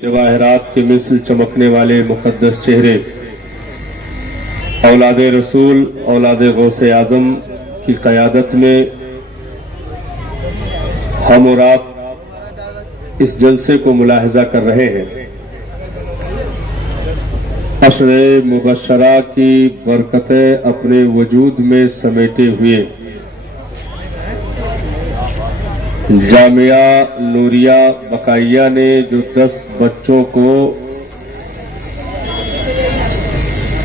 जवाहरात के मिसल चमकने वाले मुकद्दस चेहरे औलाद रसूल औलाद गौसे आजम की क़यादत में हम और आप इस जलसे को मुलाहिजा कर रहे हैं। अशरे मुबशरा की बरकतें अपने वजूद में समेटे हुए जामिया नूरिया बकाइया ने जो 10 बच्चों को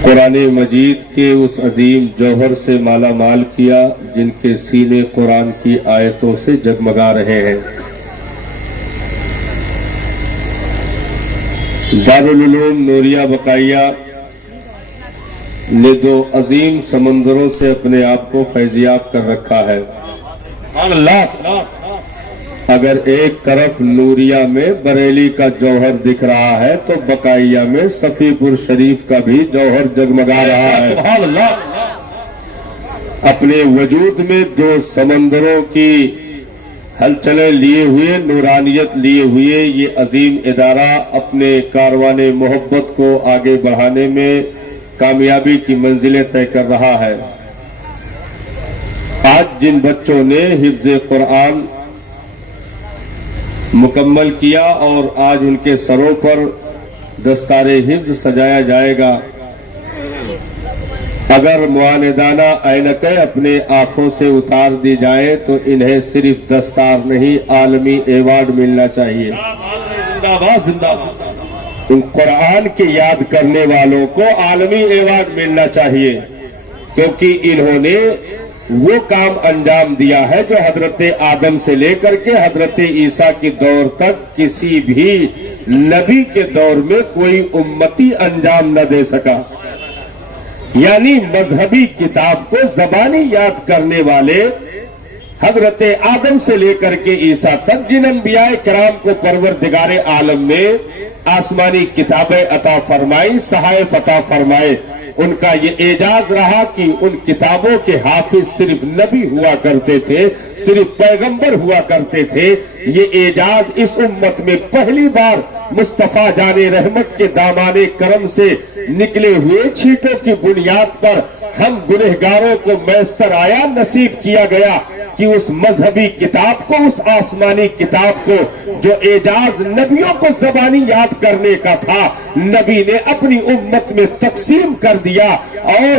कुरान मजीद के उस अजीम जौहर से माला माल किया, जिनके सीने कुरान की आयतों से जगमगा रहे हैं। दारुल उलूम नूरिया बकाइया ने 2 अजीम समंदरों से अपने आप को फैजियाब कर रखा है। अगर एक तरफ नूरिया में बरेली का जौहर दिख रहा है तो बकाइया में सफीपुर शरीफ का भी जौहर जगमगा रहा है। अपने वजूद में 2 समंदरों की हलचलें लिए हुए, नूरानियत लिए हुए ये अजीम इदारा अपने कारवाने मोहब्बत को आगे बढ़ाने में कामयाबी की मंजिलें तय कर रहा है। आज जिन बच्चों ने हिफ्ज़ कुरान मुकम्मल किया और आज उनके सरों पर दस्तारे हिफ्ज़ सजाया जाएगा, अगर मुआनिदाना ऐनकें अपने आंखों से उतार दी जाए तो इन्हें सिर्फ दस्तार नहीं आलमी एवार्ड मिलना चाहिए। इन कुरान की याद करने वालों को आलमी एवार्ड मिलना चाहिए, क्योंकि इन्होंने वो काम अंजाम दिया है जो हजरत आदम से लेकर के हजरत ईसा के दौर तक किसी भी नबी के दौर में कोई उम्मती अंजाम न दे सका। यानी मजहबी किताब को जबानी याद करने वाले हजरत आदम से लेकर के ईसा तक जिन अंबियाए किराम को परवरदिगारे आलम ने आसमानी किताबें अता फरमाई, सहायफ अता फरमाए, उनका ये एजाज रहा कि उन किताबों के हाफिज सिर्फ नबी हुआ करते थे, सिर्फ पैगंबर हुआ करते थे। ये एजाज इस उम्मत में पहली बार मुस्तफा जाने रहमत के दामाने करम से निकले हुए छींटों की बुनियाद पर हम गुनहगारों को मैसर आया, नसीब किया गया कि उस मजहबी किताब को, उस आसमानी किताब को जो एजाज नबियों को जबानी याद करने का था, नबी ने अपनी उम्मत में तकसीम कर दिया। और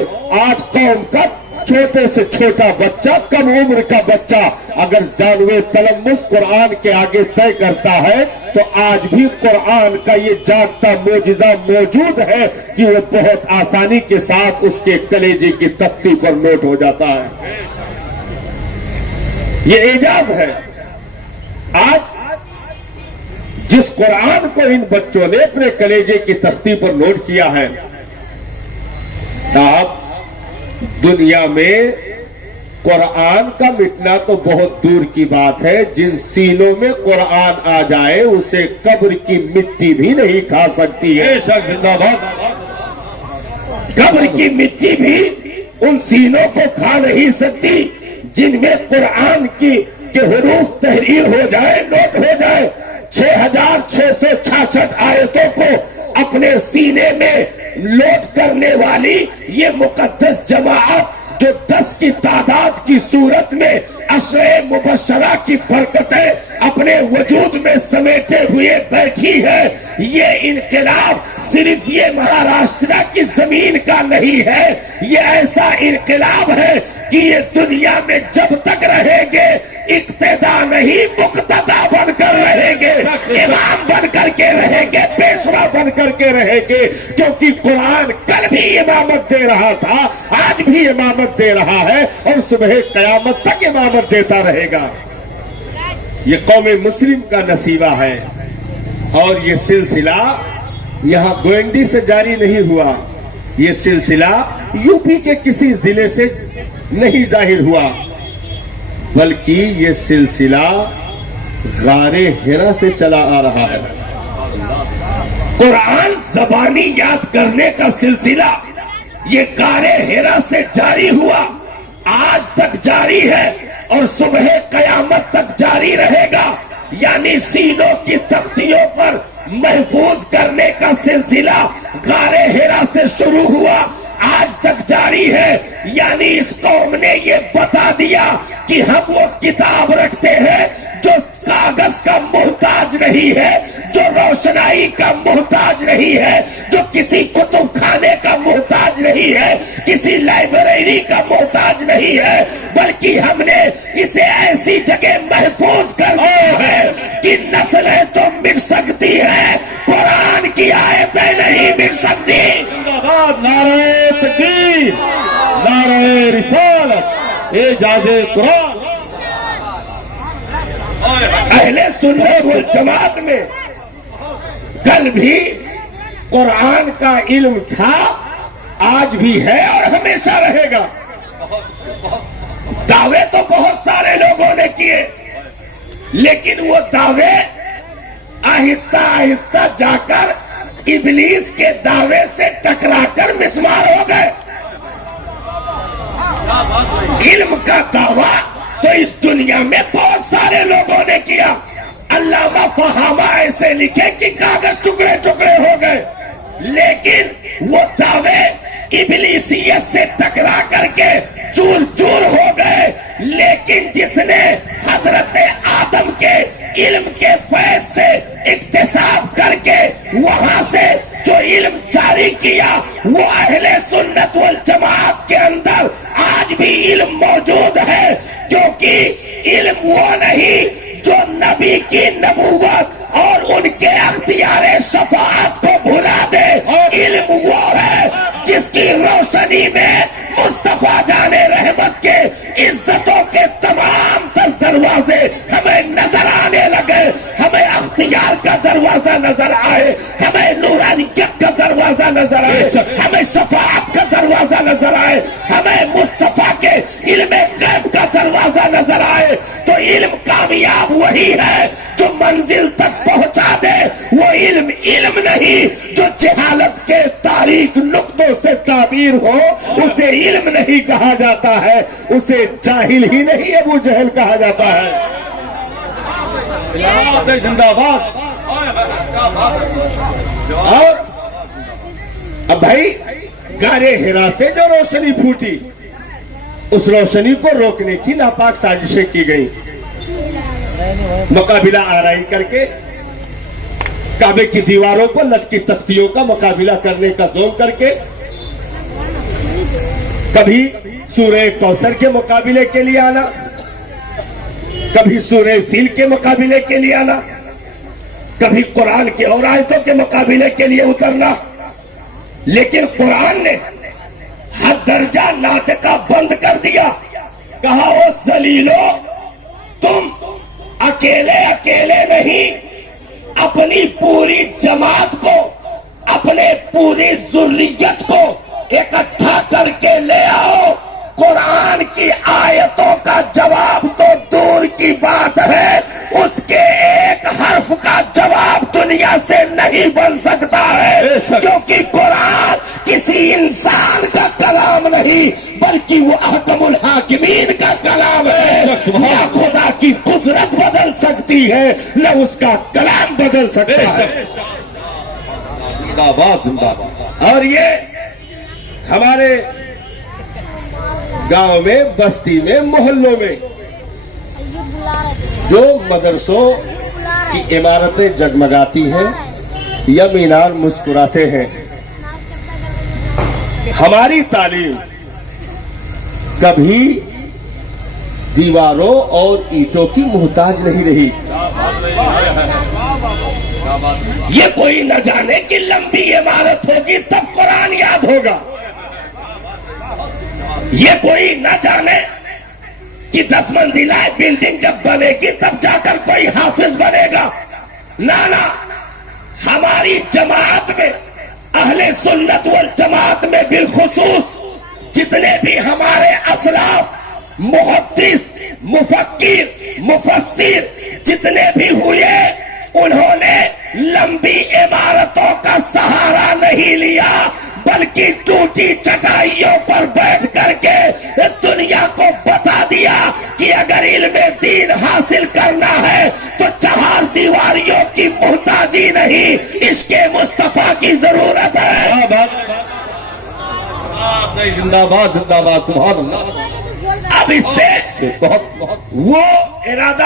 आज कौम का छोटे से छोटा बच्चा, कम उम्र का बच्चा अगर जानवे तलम्मुस कुरान के आगे तय करता है तो आज भी कुरान का ये जागता मोजिजा मौजूद है कि वो बहुत आसानी के साथ उसके कलेजे की तख्ती पर नोट हो जाता है। ये एजाज है। आज जिस कुरान को इन बच्चों ने अपने कलेजे की तख्ती पर नोट किया है, साहब दुनिया में कुरान का मिटना तो बहुत दूर की बात है। जिन सीनों में कुरान आ जाए उसे कब्र की मिट्टी भी नहीं खा सकती है। कब्र की मिट्टी भी उन सीनों को खा नहीं सकती जिनमें कुरान के हुरूफ तहरीर हो जाए, नोट हो जाए। 6666 आयतों को अपने सीने में लोड करने वाली ये मुकद्दस जमाअत जो 10 की तादाद की सूरत में अशरे मुबशरा की बरकतें अपने वजूद में समेटे हुए बैठी है, ये इनकलाब सिर्फ ये महाराष्ट्र की जमीन का नहीं है। ये ऐसा इनकलाब है कि ये दुनिया में जब तक रहेंगे इक्तदा नहीं मुक्तदा बनकर रहेंगे, इमाम बनकर के रहेंगे, पेशवा बनकर के रहेंगे। क्योंकि कुरान कल भी इमामत दे रहा था, आज भी इमामत दे रहा है और सुबह कयामत तक इमामत देता रहेगा। ये कौम मुस्लिम का नसीबा है। और ये सिलसिला यहां गोयंडी से जारी नहीं हुआ, ये सिलसिला यूपी के किसी जिले से नहीं जाहिर हुआ, बल्कि ये सिलसिला गारे हिरा से चला आ रहा है। कुरान जबानी याद करने का सिलसिला ये गारे हिरा से जारी हुआ, आज तक जारी है और सुबह कयामत तक जारी रहेगा। यानी सीनों की तख्तियों पर محفوظ کرنے کا سلسلہ غار حرا سے شروع ہوا، آج تک جاری ہے۔ یعنی اس قوم نے یہ بتا دیا کہ ہم وہ کتاب رکھتے ہیں جو کاغذ کا محتاج نہیں ہے، جو روشنائی کا محتاج نہیں ہے، جو کسی کتب خانے کا محتاج نہیں ہے، کسی لائبریری کا محتاج نہیں ہے، بلکہ ہم نے اسے ایسی جگہ محفوظ کر دیا ہے کہ نسلیں تو مٹ سکتی ہیں، قرآن کی آیتیں نہیں مٹ سکتی۔ نعرہ تکبیر، نعرہ رسالت، اعجاز قرآن۔ اہل سنت والجماعت میں کل بھی قرآن کا علم تھا، آج بھی ہے اور ہمیشہ رہے گا۔ دعوے تو بہت سارے لوگوں نے کیے، لیکن وہ دعوے آہستہ آہستہ جا کر ابلیس کے دعوے سے ٹکرا کر مسمار ہو گئے۔ علم کا دعویٰ تو اس دنیا میں بہت سارے لوگوں نے کیا، علامہ فہامہ ایسے لکھے کہ کاغذ ٹکڑے ٹکڑے ہو گئے، لیکن وہ دعوے ابلیسیت سے ٹکرا کر کے چور چور ہو گئے۔ لیکن جس نے حضرت آدم کے علم کے فیض سے اکتساب کر کے وہاں سے جو علم جاری کیا، وہ اہل سنت والجماعت کے اندر آج بھی علم موجود ہے، کیونکہ علم وہ نہیں جو نبی کی نبوت اور ان کے اختیار شفاعت کو بھلا دے، علم وہ ہے جس کی روشنی میں مصطفیٰ جان رحمت کے عزتوں کے تمام تر دروازے ہمیں نظر آنے لگے، ہمیں اختیار کا دروازہ نظر آئے، ہمیں نورانیت کا دروازہ نظر آئے، ہمیں شفاعت کا دروازہ نظر آئے، ہمیں مصطفیٰ کے علم غیب کا دروازہ نظر آئے۔ تو علم کامیاب وہی ہے جو منزل تک پہنچا دے، وہ علم علم نہیں جو جہالت کے تاریک نقطوں سے تعبیر ہو، اسے علم نہیں کہا جاتا ہے، اسے جاہل ہی نہیں ابو جہل کہا جاتا ہے۔ زندہ باد۔ اور اب بھائی غار حرا سے جو روشنی پھوٹی، اس روشنی کو روکنے کی ناپاک سازشیں کی گئیں، مقابلہ آرائی کر کے کعبے کی دیواروں پر لٹکی تختیوں کا مقابلہ کرنے کا زوم کر کے، کبھی سورہ کوثر کے مقابلے کے لیے آنا، کبھی سورہ فیل کے مقابلے کے لیے آنا، کبھی قرآن کے اور آیتوں کے مقابلے کے لیے اترنا۔ لیکن قرآن نے حد درجہ ناطقہ بند کر دیا، کہا او ذلیلو، تم اکیلے اکیلے نہیں، اپنی پوری جماعت کو، اپنے پوری ذریت کو اکٹھا کر کے لے آؤ۔ قرآن کی آیتوں کا جواب تو دور کی بات ہے، اس کے ایک حرف کا جواب دنیا سے نہیں بن سکتا ہے، کیونکہ قرآن کسی انسان کا کلام نہیں بلکہ وہ احکم الحاکمین کا کلام ہے۔ نہ خدا کی قدرت بدل سکتی ہے، نہ اس کا کلام بدل سکتا ہے۔ زندہ باد، زندہ باد۔ اور یہ ہمارے گاؤں میں، بستی میں، محلوں میں جو مدرسوں کی عمارتیں جگمگاتی ہیں یا مینار مسکراتے ہیں، ہماری تعلیم کبھی دیواروں اور اینٹوں کی محتاج نہیں رہی۔ یہ کوئی نہ جانے کہ لمبی عمارت ہوگی تب قرآن یاد ہوگا، یہ کوئی نہ جانے کہ 10 منزلہ بلڈنگ جب بنے گی تب جا کر کوئی حافظ بنے گا، نہ، ہماری جماعت میں، اہل سنت والجماعت میں بالخصوص جتنے بھی ہمارے اسلاف، محدث، مفکر، مفسر جتنے بھی ہوئے، انہوں نے لمبی عمارتوں کا سہارا نہیں لیا، بلکہ ٹوٹی چٹائیوں پر بیٹھ کر کے دنیا کو بتا دیا دیا کہ اگر علم دین حاصل کرنا ہے تو چہار دیواریوں کی محتاجی نہیں، اس کے مصطفیٰ کی ضرورت ہے۔ کیا بات ہے؟ زندہ باد زندہ باد، سبحان اللہ۔ اب اس سے بہت وہ ارادہ